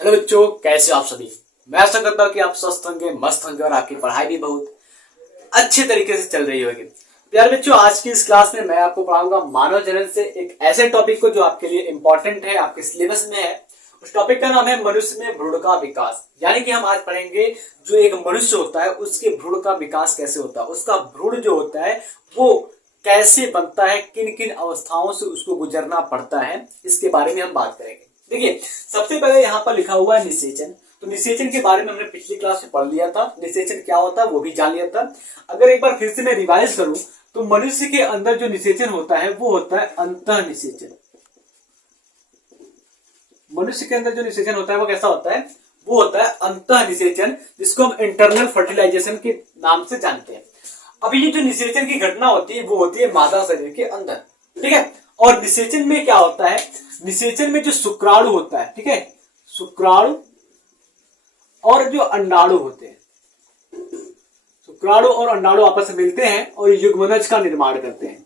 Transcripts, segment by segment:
Hello बच्चों, कैसे हो आप सभी। मैं आशा करता हूँ कि आप स्वस्थ होंगे, मस्त होंगे और आपकी पढ़ाई भी बहुत अच्छे तरीके से चल रही होगी। प्यारे बच्चों, आज की इस क्लास में मैं आपको पढ़ाऊंगा मानव जनन से एक ऐसे टॉपिक को जो आपके लिए इंपॉर्टेंट है, आपके सिलेबस में है। उस टॉपिक का नाम है मनुष्य में भ्रूण का विकास। यानी कि हम आज पढ़ेंगे जो एक मनुष्य होता है उसके भ्रूण का विकास कैसे होता है, उसका भ्रूण जो होता है वो कैसे बनता है, किन किन अवस्थाओं से उसको गुजरना पड़ता है, इसके बारे में हम बात करेंगे। देखिए, सबसे पहले यहाँ पर लिखा हुआ है निषेचन। तो निषेचन के बारे में हमने पिछली क्लास में पढ़ लिया था, निषेचन क्या होता है वो भी जान लिया था। अगर एक बार फिर से मैं रिवाइज करूं तो मनुष्य के अंदर जो निषेचन होता है वो होता है अंतः निषेचन। मनुष्य के अंदर जो निषेचन होता है वो कैसा होता है, वो होता है अंतः निषेचन, जिसको हम इंटरनल फर्टिलाइजेशन के नाम से जानते हैं। अब ये जो निषेचन की घटना होती है वो होती है मादा शरीर के अंदर, ठीक है। और निषेचन में क्या होता है, निषेचन में जो शुक्राणु होता है, ठीक है, शुक्राणु और जो अंडाणु होते हैं, शुक्राणु और अंडाणु आपस में मिलते हैं और युग्मनज का निर्माण करते हैं,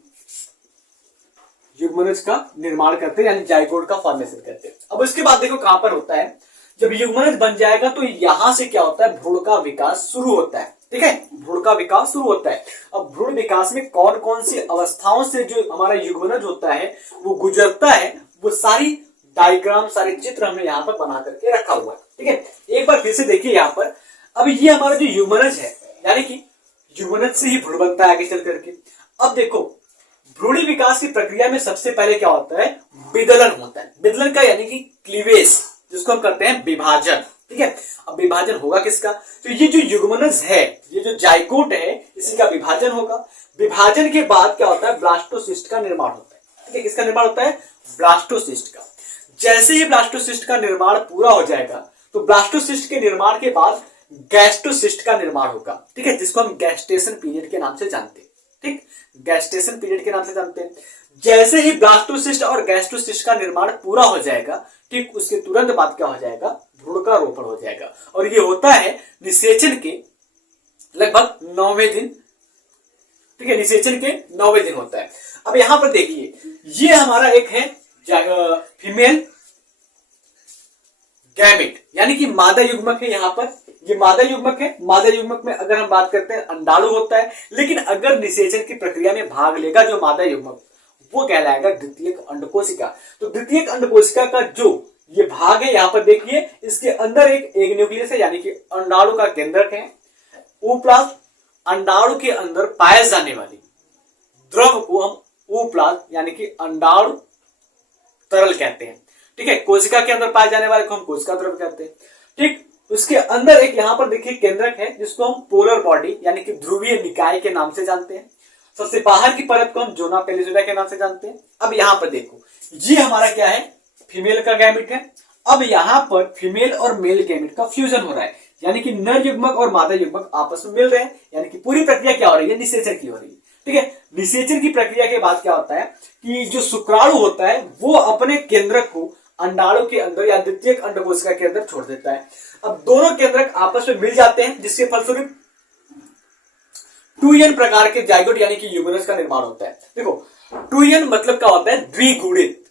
युग्मनज का निर्माण करते हैं, यानी जाइगोट का फॉर्मेशन करते हैं। अब उसके बाद देखो कहां पर होता है, जब युग्मनज बन जाएगा तो यहां से क्या होता है, भ्रूण का विकास शुरू होता है, ठीक है, भ्रूण का विकास शुरू होता है। अब भ्रूण विकास में कौन कौन सी अवस्थाओं से जो हमारा युग्मनज होता है वो गुजरता है, वो सारी डायग्राम, सारे चित्र हमने यहाँ पर बना करके रखा हुआ है, ठीक है। एक बार फिर से देखिए यहाँ पर, अब ये हमारा जो युग्मनज है, यानी कि युग्मनज से ही भ्रूण बनता है आगे चल करके। अब देखो, भ्रूणी विकास की प्रक्रिया में सबसे पहले क्या होता है, विदलन होता है। विदलन का यानी कि क्लीवेज, जिसको हम करते हैं विभाजन, ठीक है। अब विभाजन होगा किसका, तो ये जो युग्मनज है, ये जो जाइगोट है, इसी का विभाजन होगा। विभाजन के बाद क्या होता है, ब्लास्टोसिस्ट का निर्माण होता है, ठीक है। किसका निर्माण होता है, ब्लास्टोसिस्ट का। जैसे ही ब्लास्टोसिस्ट का निर्माण पूरा हो जाएगा तो ब्लास्टोसिस्ट के निर्माण के बाद गैस्ट्रोसिस्ट का निर्माण होगा, ठीक है, जिसको हम गैस्टेशन पीरियड के नाम से जानते हैं, ठीक, गैस्टेशन पीरियड के नाम से जानते हैं। जैसे ही ब्लास्टोसिस्ट और गैस्ट्रोसिस्ट का निर्माण पूरा हो जाएगा, ठीक, उसके तुरंत बाद क्या हो जाएगा, भ्रूण का रोपण हो जाएगा। और ये होता है निषेचन के लगभग 9वें दिन, ठीक है, निषेचन के 9वें दिन होता है। अब यहां पर देखिए, ये हमारा एक है फीमेल गैमेट, यानी कि मादा युग्मक है। यहाँ पर ये मादा युग्मक है। मादा युग्मक में अगर हम बात करते हैं अंडाणु होता है, लेकिन अगर निषेचन की प्रक्रिया में भाग लेगा जो मादा युग्मक, वो कहलाएगा द्वितीयक अंडकोशिका। तो द्वितीयक अंडकोशिका का जो ये भाग है, यहाँ पर देखिए, इसके अंदर एक न्यूक्लियस है, यानी कि अंडाणु का केंद्रक है। ऊप्लाज्म, अंडाणु के अंदर पाए जाने वाली द्रव को हम ऊप्लाज्म यानी कि अंडाणु तरल कहते हैं, ठीक है। कोशिका के अंदर पाए जाने वाले को हम कोशिका द्रव कहते हैं, ठीक। उसके अंदर एक यहाँ पर देखिए केंद्रक है, जिसको हम पोलर बॉडी यानी कि ध्रुवीय निकाय के नाम से जानते हैं। सबसे बाहर की परत को हम जोना पेलिसुला के नाम से जानते हैं। अब यहाँ पर देखो, ये हमारा क्या है, फीमेल का गैमेट है। अब यहाँ पर फीमेल और मेल गैमेट का फ्यूजन हो रहा है, यानी कि नर युग्मक और मादा युग्मक आपस में मिल रहे हैं, यानी कि पूरी प्रक्रिया क्या हो रही है, निषेचन की हो रही है, ठीक है। निषेचन की प्रक्रिया के बाद क्या होता है कि जो शुक्राणु होता है वो अपने केंद्रक को अंडाणु के अंदर या द्वितीयक अंडकोशिका के अंदर छोड़ देता है। अब दोनों केंद्रक आपस में मिल जाते हैं, जिसके फलस्वरूप 2n प्रकार के जाइगोट यानी कि युग्मनज का निर्माण होता है। देखो, 2n मतलब क्या होता है, द्विगुणित।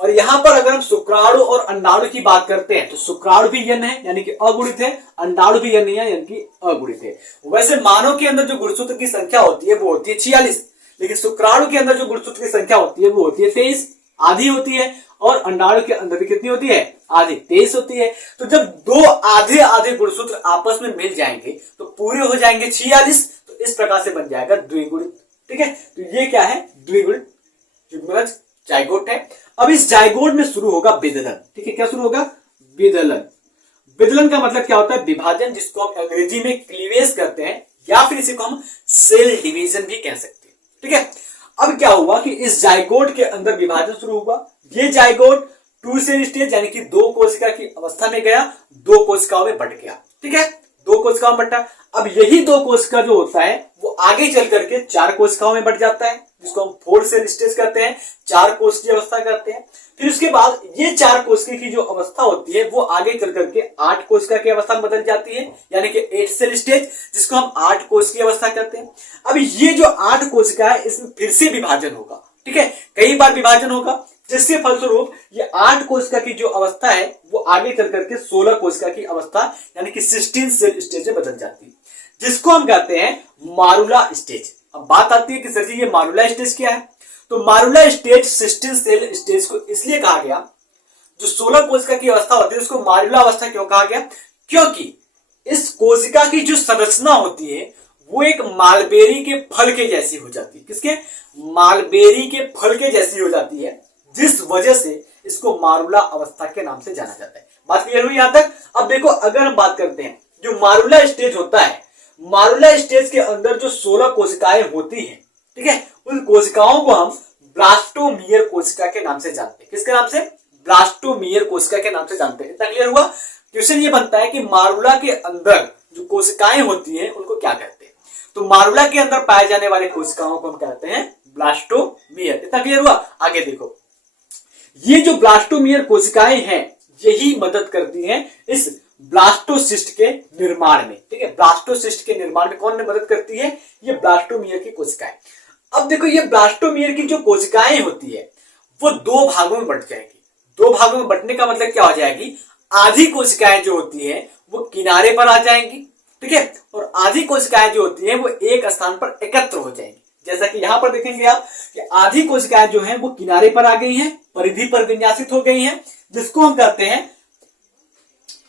और यहां पर अगर हम शुक्राणु और अंडाणु की बात करते हैं तो शुक्राणु भी n है, यानी कि अगुणित है, अंडाणु भी n है, यानी कि अगुणित है। वैसे मानव के अंदर जो गुणसूत्र की संख्या होती है वो होती है 46, लेकिन शुक्राणु के अंदर जो गुणसूत्र की संख्या होती है वो होती है 23, आधी होती है। और अंडाणु के अंदर भी कितनी होती है, आधी, 23 होती है। तो जब दो आधे आधे गुणसूत्र आपस में मिल जाएंगे तो पूरे हो जाएंगे 46, तो इस प्रकार से बन जाएगा द्विगुणित, ठीक है। तो ये क्या है, द्विगुणित युग्मनज जाइगोट है। अब इस जाइगोट में शुरू होगा विदलन, ठीक है। क्या शुरू होगा, विदलन। विदलन का मतलब क्या होता है, विभाजन, जिसको हम अंग्रेजी में क्लीवेज करते हैं, या फिर इसी को हम सेल डिवीजन भी कह सकते हैं, ठीक है। अब क्या हुआ कि इस जाइगोट के अंदर विभाजन शुरू हुआ। ये जाइगोट 2 सेल स्टेज यानी कि 2 कोशिका की अवस्था में गया, 2 कोशिकाओं में बट गया, ठीक है, 2 कोशिकाओं में बटा। अब यही 2 कोशिका जो होता है वो आगे चल करके 4 कोशिकाओं में बट जाता है, जिसको हम 4 सेल स्टेज कहते हैं, 4 कोश की अवस्था कहते हैं। फिर उसके बाद ये 4 कोशिका की जो अवस्था होती है वो आगे चल करके 8 कोशिका की अवस्था में बदल जाती है, यानी कि 8 सेल स्टेज, जिसको हम 8 कोश की अवस्था कहते हैं। अब ये जो 8 कोशिका है इसमें फिर से विभाजन होगा, ठीक है, कई बार विभाजन होगा, जिसके फलस्वरूप ये 8 कोशिका की जो अवस्था है वो आगे चल करके 16 कोशिका की अवस्था यानी कि 16 सेल स्टेज में बदल जाती है, जिसको हम कहते हैं मारुला स्टेज। अब बात आती है कि सर जी ये मारुला स्टेज क्या है? तो मारुला स्टेज 16 सेल स्टेज को इसलिए कहा गया, जो 16 कोशिका की अवस्था होती है उसको मारुला अवस्था क्यों कहा गया? क्योंकि इस कोशिका की जो संरचना होती है वो एक मालबेरी के फल के जैसी हो जाती है। किसके? मालबेरी के फल के जैसी हो जाती है, जिस वजह से इसको मारुला अवस्था के नाम से जाना जाता है। बात क्लियर हुई यहां तक? अब देखो, अगर हम बात करते हैं जो मारुला स्टेज होता है, मारुला स्टेज के अंदर जो 16 कोशिकाएं होती हैं, ठीक है, उन कोशिकाओं को हम ब्लास्टोमियर कोशिका के नाम से जानते हैं। किसके नाम से? ब्लास्टोमियर कोशिका के नाम से जानते हैं। इतना क्लियर हुआ? क्वेश्चन ये बनता है कि मारुला के अंदर जो कोशिकाएं होती हैं उनको क्या कहते हैं? तो मारुला के अंदर पाए जाने वाले कोशिकाओं को हम कहते हैं ब्लास्टोमियर। इतना क्लियर हुआ? आगे देखो, ये जो ब्लास्टोमियर कोशिकाएं हैं यही मदद करती हैं इस ब्लास्टोसिस्ट के निर्माण में। ठीक है, ब्लास्टोसिस्ट के निर्माण में कौन मदद करती है? ये ब्लास्टोमियर की कोशिकाएं। अब देखो, ये ब्लास्टोमियर की जो कोशिकाएं होती है वो 2 भागों में बंट जाएगी। 2 भागों में बंटने का मतलब क्या हो जाएगी? आधी कोशिकाएं जो होती है वो किनारे पर आ जाएंगी, ठीक है, और आधी कोशिकाएं जो होती है वो एक स्थान पर एकत्र हो जाएंगी। जैसा कि यहां पर देखेंगे आप कि आधी कोशिकाएं जो है वो किनारे पर आ गई हैं, परिधि पर विन्यासित हो गई हैं, जिसको हम कहते हैं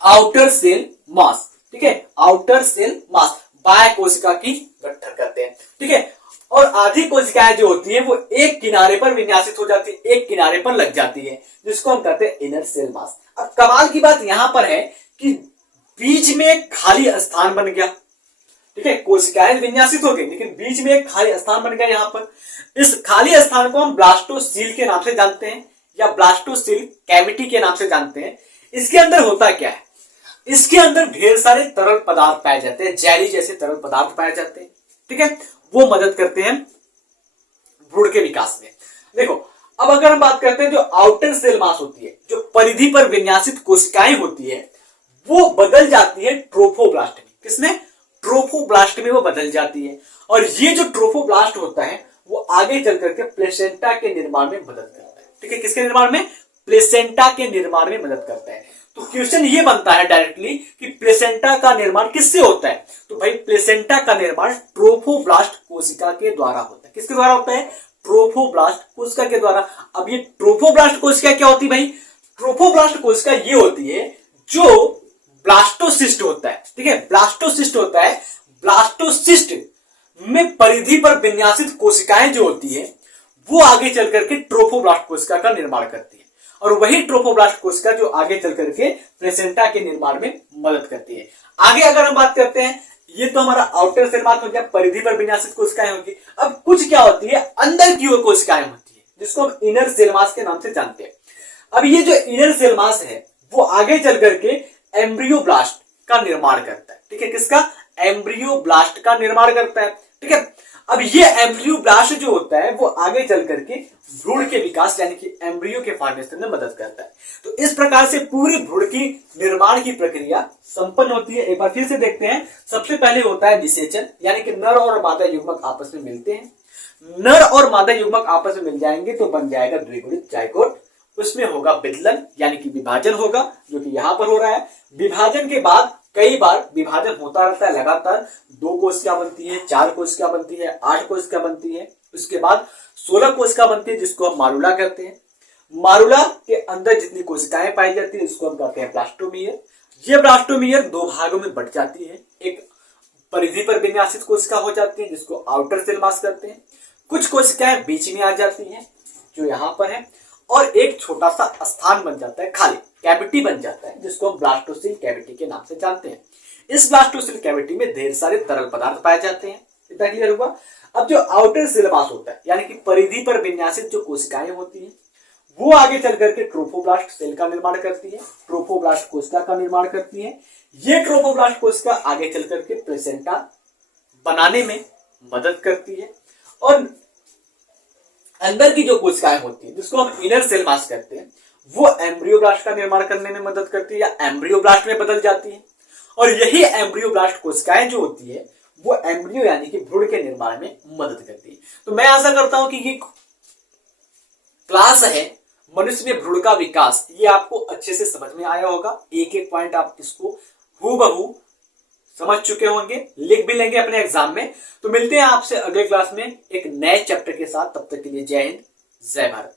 आउटर सेल मास। ठीक है, आउटर सेल मास बाह्य कोशिका की गठन करते हैं। ठीक है, और आधी कोशिकाएं जो होती है वो एक किनारे पर विन्यासित हो जाती है, एक किनारे पर लग जाती है, जिसको हम कहते हैं इनर सेल मास। अब कमाल की बात यहां पर है कि बीच में एक खाली स्थान बन गया। ठीक है, कोशिकाएं विन्यासित हो गई लेकिन बीच में एक खाली स्थान बन गया। यहां पर इस खाली स्थान को हम ब्लास्टोसील के नाम से जानते हैं या ब्लास्टोसील कैविटी के नाम से जानते हैं। इसके अंदर होता क्या है? इसके अंदर ढेर सारे तरल पदार्थ पाए जाते हैं, जेली जैसे तरल पदार्थ पाए जाते हैं। ठीक है, वो मदद करते हैं भ्रूण के विकास में। देखो, अब अगर हम बात करते हैं जो आउटर सेल मास होती है, जो परिधि पर विन्यासित कोशिकाएं होती है, वो बदल जाती है ट्रोफोब्लास्ट में। किसमें? ट्रोफोब्लास्ट में वो बदल जाती है। और ये जो ट्रोफोब्लास्ट होता है वो आगे चल करके प्लेसेंटा के निर्माण में मदद करता है। ठीक है, किसके निर्माण में? प्लेसेंटा के निर्माण में मदद करता है। तो क्वेश्चन ये बनता है डायरेक्टली कि प्लेसेंटा का निर्माण किससे होता है? तो भाई प्लेसेंटा का निर्माण ट्रोफोब्लास्ट कोशिका के द्वारा होता है। किसके द्वारा होता है? ट्रोफोब्लास्ट कोशिका के द्वारा। अब ये ट्रोफोब्लास्ट कोशिका क्या होती है भाई? ट्रोफोब्लास्ट कोशिका ये होती है जो ब्लास्टोसिस्ट होता है। ठीक है, ब्लास्टोसिस्ट होता है। ब्लास्टोसिस्ट में परिधि पर विन्यासित कोशिकाएं जो होती है वो आगे चल करके ट्रोफोब्लास्ट कोशिका का निर्माण करती है, और वही ट्रोफोब्लास्ट कोशिका जो आगे चल करके प्लेसेंटा के निर्माण में मदद करती है। आगे अगर हम बात करते हैं, ये तो हमारा आउटर सेल मास हो गया, परिधि पर विन्यासित कोशिकाएं होगी। अब कुछ क्या होती है? अंदर की ओर कोशिकाएं होती है, जिसको हम इनर सेल मास के नाम से जानते हैं। अब ये जो इनर सेल मास है वो आगे चल करके एम्ब्रियोब्लास्ट का निर्माण करता है। ठीक है, किसका? एम्ब्रियोब्लास्ट का निर्माण करता है। ठीक है, अब ये एम्ब्रियोब्लास्ट जो होता है वो आगे चल करके भ्रूण के विकास यानी कि एम्ब्रियो के फॉर्मेशन में मदद करता है। तो इस प्रकार से पूरी भ्रूण की निर्माण की प्रक्रिया संपन्न होती है। एक बार फिर से देखते हैं। सबसे पहले होता है निषेचन, यानी कि नर और मादा युग्मक आपस में मिलते हैं। नर और मादा युग्मक आपस में मिल जाएंगे तो बन जाएगा द्विगुणित जायगोट। उसमें होगा विदलन यानी कि विभाजन होगा, जो कि यहां पर हो रहा है। विभाजन के बाद कई बार विभाजन होता रहता है लगातार। 2 कोशिका बनती है, 4 कोशिका बनती है, 8 कोशिका बनती है, उसके बाद 16 कोशिका बनती है, जिसको हम मारुला कहते हैं। मारुला के अंदर जितनी कोशिकाएं पाई जाती है उसको हम कहते हैं ब्लास्टोमियर। ये ब्लास्टोमियर 2 भागों में बंट जाती है। एक परिधि पर विन्यासित कोशिका हो जाती है जिसको आउटर सेल मास कहते हैं। कुछ कोशिकाएं बीच में आ जाती हैं जो यहां पर है, और एक छोटा सा स्थान बन जाता है, खाली कैविटी बन जाता है, जिसको हम ब्लास्टोसिल कैविटी के नाम से जानते हैं। इस ब्लास्टोसिल कैविटी में ढेर सारे तरल पदार्थ पाए जाते हैं। इतना क्लियर हुआ? अब जो आउटर सेल मास होता है यानी कि परिधि पर विन्यासित जो कोशिकाएं होती हैं वो आगे चल करके ट्रोफोब्लास्ट सेल का निर्माण करती है, ट्रोफोब्लास्ट कोशिका का निर्माण करती है। ये ट्रोफोब्लास्ट कोशिका आगे चल करके प्लेसेंटा बनाने में मदद करती है, और अंदर की जो कोशिकाएं होती हैं जिसको हम इनर सेल मास कहते हैं वो एम्ब्रियोब्लास्ट का निर्माण करने में मदद करती है या एम्ब्रियोब्लास्ट में बदल जाती है। और यही एम्ब्रियोब्लास्ट कोशिकाएं जो होती है वो एम्ब्रियो यानी कि भ्रूण के निर्माण में मदद करती है। तो मैं आशा करता हूं कि ये क्लास है मनुष्य में भ्रूण का विकास, ये आपको अच्छे से समझ में आया होगा। एक एक पॉइंट आप इसको हूबहू समझ चुके होंगे, लिख भी लेंगे अपने एग्जाम में। तो मिलते हैं आपसे अगले क्लास में एक नए चैप्टर के साथ, तब तक के लिए जय हिंद, जय भारत।